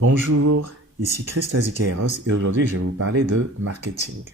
Bonjour, ici Christa Zikairos et aujourd'hui je vais vous parler de marketing.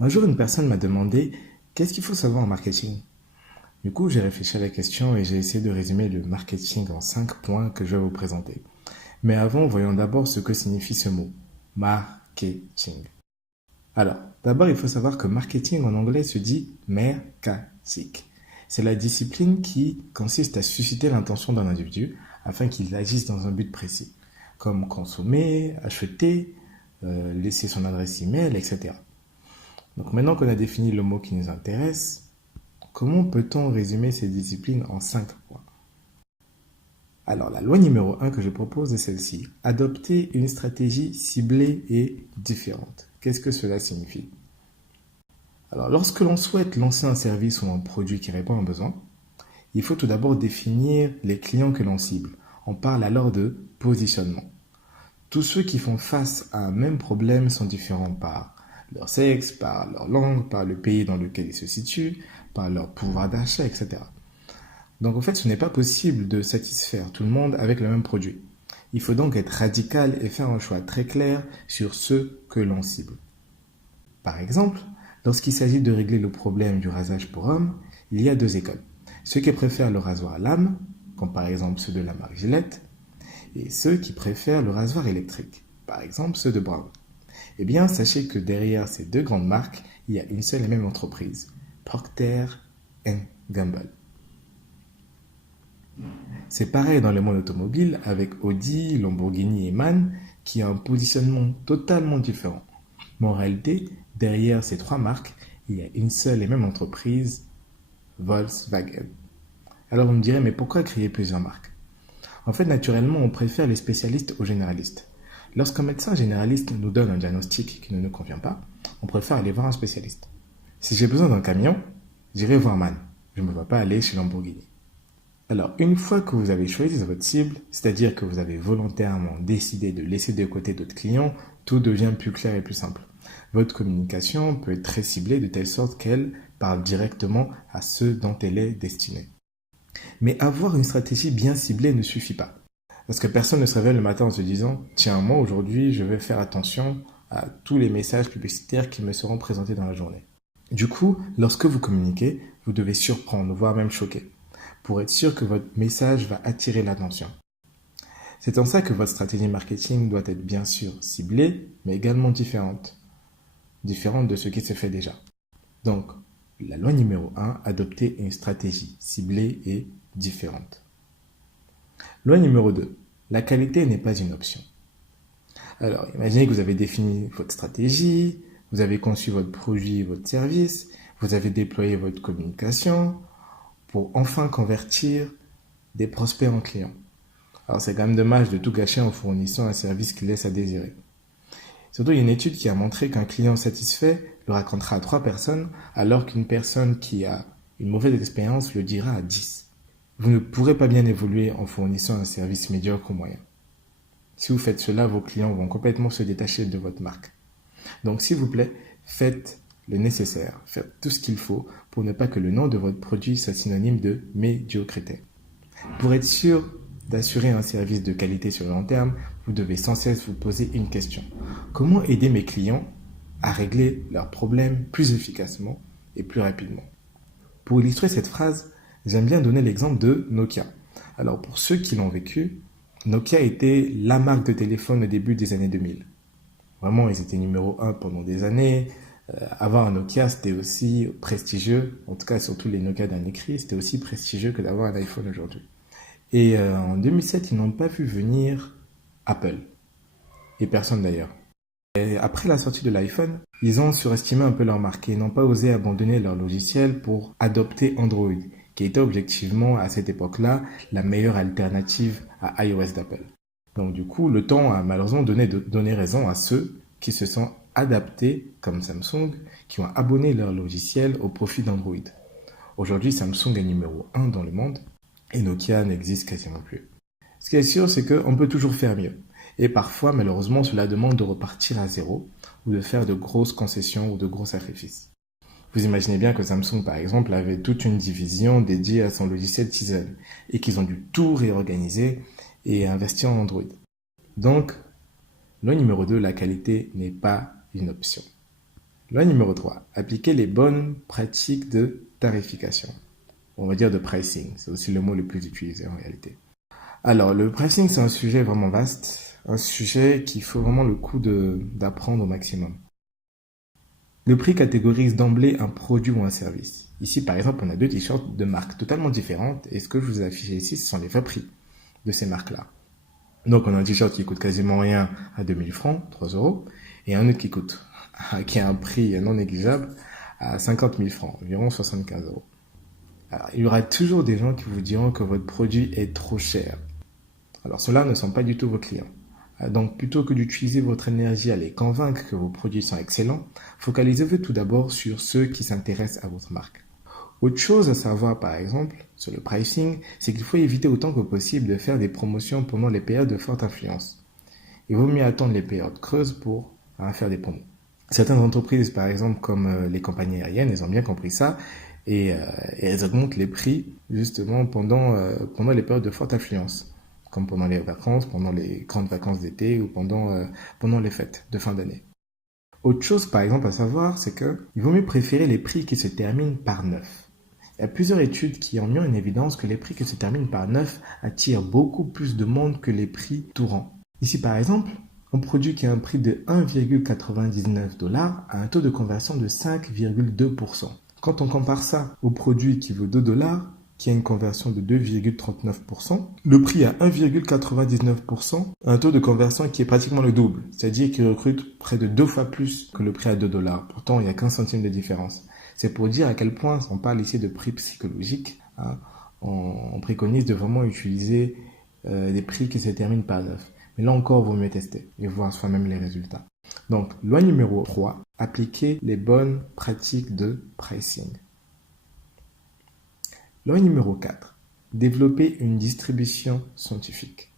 Un jour une personne m'a demandé qu'est-ce qu'il faut savoir en marketing. Du coup j'ai réfléchi à la question et j'ai essayé de résumer le marketing en 5 points que je vais vous présenter. Mais avant, voyons d'abord ce que signifie ce mot, marketing. Alors, d'abord il faut savoir que marketing en anglais se dit mercadic. C'est la discipline qui consiste à susciter l'intention d'un individu afin qu'il agisse dans un but précis, comme consommer, acheter, laisser son adresse email, etc. Donc maintenant qu'on a défini le mot qui nous intéresse, comment peut-on résumer ces disciplines en 5 points? Alors la loi numéro 1 que je propose est celle-ci. Adopter une stratégie ciblée et différente. Qu'est-ce que cela signifie? Alors lorsque l'on souhaite lancer un service ou un produit qui répond à un besoin, il faut tout d'abord définir les clients que l'on cible. On parle alors de positionnement. Tous ceux qui font face à un même problème sont différents par leur sexe, par leur langue, par le pays dans lequel ils se situent, par leur pouvoir d'achat, etc. Donc en fait, ce n'est pas possible de satisfaire tout le monde avec le même produit. Il faut donc être radical et faire un choix très clair sur ceux que l'on cible. Par exemple, lorsqu'il s'agit de régler le problème du rasage pour hommes, il y a deux écoles. Ceux qui préfèrent le rasoir à lame, comme par exemple ceux de la marque Gillette, et ceux qui préfèrent le rasoir électrique, par exemple ceux de Brown. Eh bien, sachez que derrière ces deux grandes marques, il y a une seule et même entreprise, Procter Gamble. C'est pareil dans le monde automobile avec Audi, Lamborghini et MAN qui ont un positionnement totalement différent. Mais en réalité, derrière ces trois marques, il y a une seule et même entreprise, Volkswagen. Alors vous me direz, mais pourquoi créer plusieurs marques? En fait, naturellement, on préfère les spécialistes aux généralistes. Lorsqu'un médecin généraliste nous donne un diagnostic qui ne nous convient pas, on préfère aller voir un spécialiste. Si j'ai besoin d'un camion, j'irai voir MAN. Je ne me vois pas aller chez Lamborghini. Alors, une fois que vous avez choisi votre cible, c'est-à-dire que vous avez volontairement décidé de laisser de côté d'autres clients, tout devient plus clair et plus simple. Votre communication peut être très ciblée de telle sorte qu'elle parle directement à ceux dont elle est destinée. Mais avoir une stratégie bien ciblée ne suffit pas. Parce que personne ne se réveille le matin en se disant « Tiens, moi aujourd'hui, je vais faire attention à tous les messages publicitaires qui me seront présentés dans la journée. » Du coup, lorsque vous communiquez, vous devez surprendre, voire même choquer, pour être sûr que votre message va attirer l'attention. C'est en ça que votre stratégie marketing doit être bien sûr ciblée, mais également différente. Différente de ce qui se fait déjà. Donc, la loi numéro 1, adopter une stratégie ciblée et différente. Loi numéro 2, la qualité n'est pas une option. Alors, imaginez que vous avez défini votre stratégie, vous avez conçu votre produit, votre service, vous avez déployé votre communication pour enfin convertir des prospects en clients. Alors, c'est quand même dommage de tout gâcher en fournissant un service qui laisse à désirer. Surtout, il y a une étude qui a montré qu'un client satisfait le racontera à 3 personnes, alors qu'une personne qui a une mauvaise expérience le dira à 10. Vous ne pourrez pas bien évoluer en fournissant un service médiocre ou moyen. Si vous faites cela, vos clients vont complètement se détacher de votre marque. Donc, s'il vous plaît, faites le nécessaire, faites tout ce qu'il faut pour ne pas que le nom de votre produit soit synonyme de médiocrité. Pour être sûr d'assurer un service de qualité sur le long terme, vous devez sans cesse vous poser une question. Comment aider mes clients à régler leurs problèmes plus efficacement et plus rapidement? Pour illustrer cette phrase, j'aime bien donner l'exemple de Nokia. Alors pour ceux qui l'ont vécu, Nokia était la marque de téléphone au début des années 2000. Vraiment, ils étaient numéro 1 pendant des années. Avoir un Nokia, c'était aussi prestigieux. En tout cas, surtout les Nokia dernier cri, c'était aussi prestigieux que d'avoir un iPhone aujourd'hui. Et en 2007, ils n'ont pas vu venir Apple. Et personne d'ailleurs. Et après la sortie de l'iPhone, ils ont surestimé un peu leur marque et n'ont pas osé abandonner leur logiciel pour adopter Android, qui était objectivement à cette époque-là la meilleure alternative à iOS d'Apple. Donc du coup, le temps a malheureusement donné raison à ceux qui se sont adaptés, comme Samsung, qui ont abonné leur logiciel au profit d'Android. Aujourd'hui, Samsung est numéro 1 dans le monde et Nokia n'existe quasiment plus. Ce qui est sûr, c'est qu'on peut toujours faire mieux. Et parfois, malheureusement, cela demande de repartir à zéro ou de faire de grosses concessions ou de gros sacrifices. Vous imaginez bien que Samsung, par exemple, avait toute une division dédiée à son logiciel Tizen et qu'ils ont dû tout réorganiser et investir en Android. Donc, loi numéro 2, la qualité n'est pas une option. Loi numéro 3, appliquer les bonnes pratiques de tarification. On va dire de pricing, c'est aussi le mot le plus utilisé en réalité. Alors, le pricing, c'est un sujet vraiment vaste, un sujet qu'il faut vraiment le coup d'apprendre au maximum. Le prix catégorise d'emblée un produit ou un service. Ici, par exemple, on a deux t-shirts de marques totalement différentes et ce que je vous ai affiché ici, ce sont les vrais prix de ces marques-là. Donc, on a un t-shirt qui coûte quasiment rien à 2000 francs, 3 euros, et un autre qui a un prix non négligeable à 50 000 francs, environ 75 euros. Alors, il y aura toujours des gens qui vous diront que votre produit est trop cher. Alors, ceux-là ne sont pas du tout vos clients. Donc, plutôt que d'utiliser votre énergie à les convaincre que vos produits sont excellents, focalisez-vous tout d'abord sur ceux qui s'intéressent à votre marque. Autre chose à savoir, par exemple, sur le pricing, c'est qu'il faut éviter autant que possible de faire des promotions pendant les périodes de forte influence. Il vaut mieux attendre les périodes creuses pour faire des promos. Certaines entreprises, par exemple, comme les compagnies aériennes, elles ont bien compris ça et elles augmentent les prix justement pendant les périodes de forte influence, comme pendant les vacances, pendant les grandes vacances d'été ou pendant les fêtes de fin d'année. Autre chose, par exemple, à savoir, c'est qu'il vaut mieux préférer les prix qui se terminent par 9. Il y a plusieurs études qui ont mis en évidence que les prix qui se terminent par 9 attirent beaucoup plus de monde que les prix tout rang. Ici, par exemple, un produit qui a un prix de 1,99$ a un taux de conversion de 5,2%. Quand on compare ça au produit qui vaut 2$, qui a une conversion de 2,39%, le prix à 1,99% a un taux de conversion qui est pratiquement le double, c'est-à-dire qu'il recrute près de 2 fois plus que le prix à 2$. Pourtant, il n'y a qu'un centime de différence. C'est pour dire à quel point on parle ici de prix psychologiques. On préconise de vraiment utiliser des prix qui se terminent par 9. Mais là encore, il vaut mieux tester et voir soi-même les résultats. Donc, loi numéro 3, appliquer les bonnes pratiques de pricing. Loi numéro 4, développer une distribution scientifique.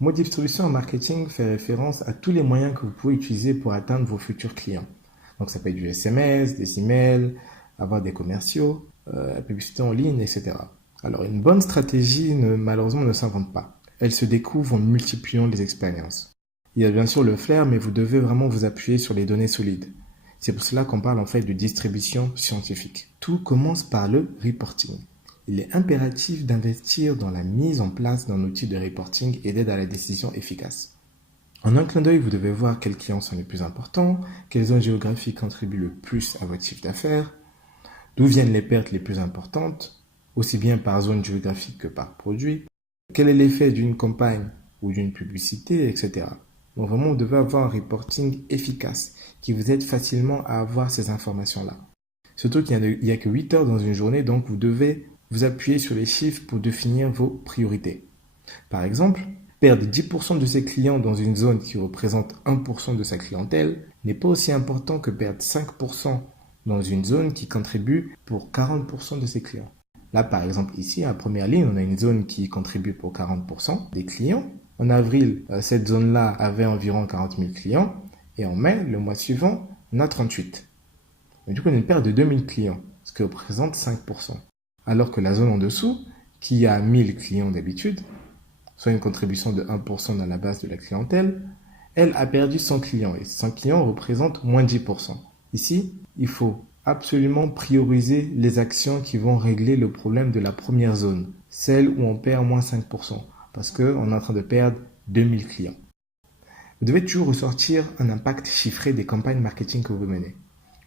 Le mot distribution en marketing fait référence à tous les moyens que vous pouvez utiliser pour atteindre vos futurs clients. Donc, ça peut être du SMS, des emails, avoir des commerciaux, la publicité en ligne, etc. Alors, une bonne stratégie, malheureusement, ne s'invente pas. Elle se découvre en multipliant les expériences. Il y a bien sûr le flair, mais vous devez vraiment vous appuyer sur les données solides. C'est pour cela qu'on parle en fait de distribution scientifique. Tout commence par le reporting. Il est impératif d'investir dans la mise en place d'un outil de reporting et d'aide à la décision efficace. En un clin d'œil, vous devez voir quels clients sont les plus importants, quelles zones géographiques contribuent le plus à votre chiffre d'affaires, d'où viennent les pertes les plus importantes, aussi bien par zone géographique que par produit, quel est l'effet d'une campagne ou d'une publicité, etc. Donc vraiment, vous devez avoir un reporting efficace qui vous aide facilement à avoir ces informations-là. Surtout qu'il n'y a que 8 heures dans une journée, donc vous devez vous appuyer sur les chiffres pour définir vos priorités. Par exemple, perdre 10% de ses clients dans une zone qui représente 1% de sa clientèle n'est pas aussi important que perdre 5% dans une zone qui contribue pour 40% de ses clients. Là, par exemple, ici, à première ligne, on a une zone qui contribue pour 40% des clients. En avril, cette zone-là avait environ 40 000 clients. Et en mai, le mois suivant, on a 38. Mais du coup, on a une perte de 2000 clients, ce qui représente 5%. Alors que la zone en dessous, qui a 1000 clients d'habitude, soit une contribution de 1% dans la base de la clientèle, elle a perdu 100 clients. Et 100 clients représentent moins 10%. Ici, il faut absolument prioriser les actions qui vont régler le problème de la première zone, celle où on perd moins 5%, parce qu'on est en train de perdre 2000 clients. Vous devez toujours ressortir un impact chiffré des campagnes marketing que vous menez.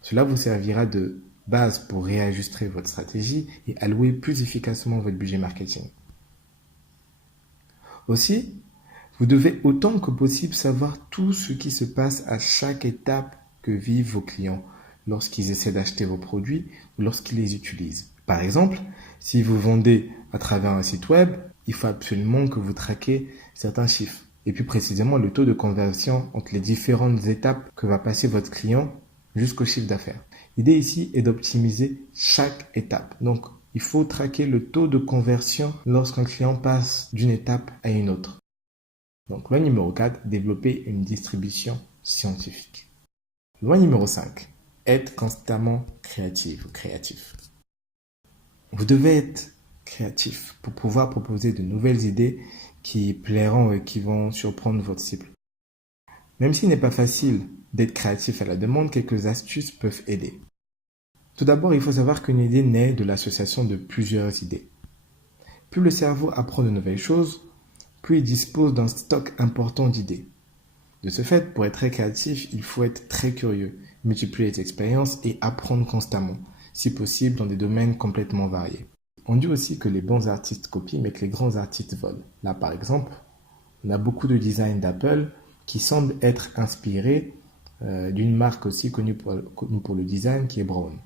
Cela vous servira de base pour réajuster votre stratégie et allouer plus efficacement votre budget marketing. Aussi, vous devez autant que possible savoir tout ce qui se passe à chaque étape que vivent vos clients lorsqu'ils essaient d'acheter vos produits ou lorsqu'ils les utilisent. Par exemple, si vous vendez à travers un site web, il faut absolument que vous traquez certains chiffres. Et plus précisément, le taux de conversion entre les différentes étapes que va passer votre client jusqu'au chiffre d'affaires. L'idée ici est d'optimiser chaque étape. Donc, il faut traquer le taux de conversion lorsqu'un client passe d'une étape à une autre. Donc, loi numéro 4, développer une distribution scientifique. Loi numéro 5, être constamment créatif ou créatif. Vous devez être créatif pour pouvoir proposer de nouvelles idées qui plairont et qui vont surprendre votre cible. Même s'il n'est pas facile d'être créatif à la demande, quelques astuces peuvent aider. Tout d'abord, il faut savoir qu'une idée naît de l'association de plusieurs idées. Plus le cerveau apprend de nouvelles choses, plus il dispose d'un stock important d'idées. De ce fait, pour être très créatif, il faut être très curieux, multiplier les expériences et apprendre constamment, si possible dans des domaines complètement variés. On dit aussi que les bons artistes copient, mais que les grands artistes volent. Là, par exemple, on a beaucoup de designs d'Apple qui semblent être inspirés d'une marque aussi connue pour le design qui est Brown.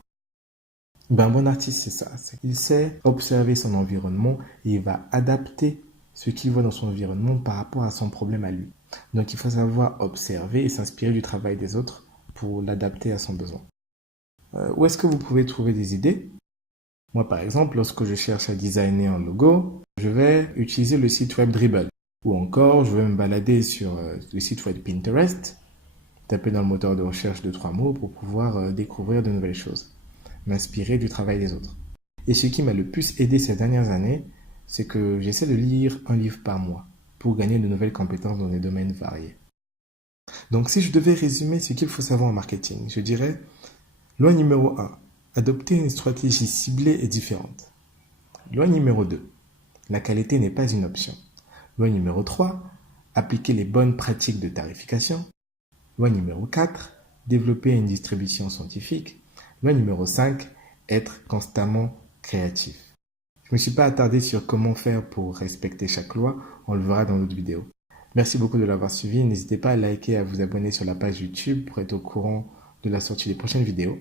Un bon artiste, c'est ça. Il sait observer son environnement et il va adapter ce qu'il voit dans son environnement par rapport à son problème à lui. Donc il faut savoir observer et s'inspirer du travail des autres pour l'adapter à son besoin. Où est-ce que vous pouvez trouver des idées? Moi, par exemple, lorsque je cherche à designer un logo, je vais utiliser le site web Dribbble. Ou encore, je vais me balader sur le site web Pinterest, taper dans le moteur de recherche 2-3 mots pour pouvoir découvrir de nouvelles choses, m'inspirer du travail des autres. Et ce qui m'a le plus aidé ces dernières années, c'est que j'essaie de lire un livre par mois pour gagner de nouvelles compétences dans des domaines variés. Donc si je devais résumer ce qu'il faut savoir en marketing, je dirais, loi numéro 1, adopter une stratégie ciblée et différente. Loi numéro 2, la qualité n'est pas une option. Loi numéro 3, appliquer les bonnes pratiques de tarification. Loi numéro 4, développer une distribution scientifique. Loi numéro 5, être constamment créatif. Je ne me suis pas attardé sur comment faire pour respecter chaque loi, on le verra dans d'autres vidéos. Merci beaucoup de l'avoir suivi, n'hésitez pas à liker et à vous abonner sur la page YouTube pour être au courant de la sortie des prochaines vidéos.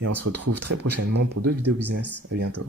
Et on se retrouve très prochainement pour d'autres vidéos business. À bientôt.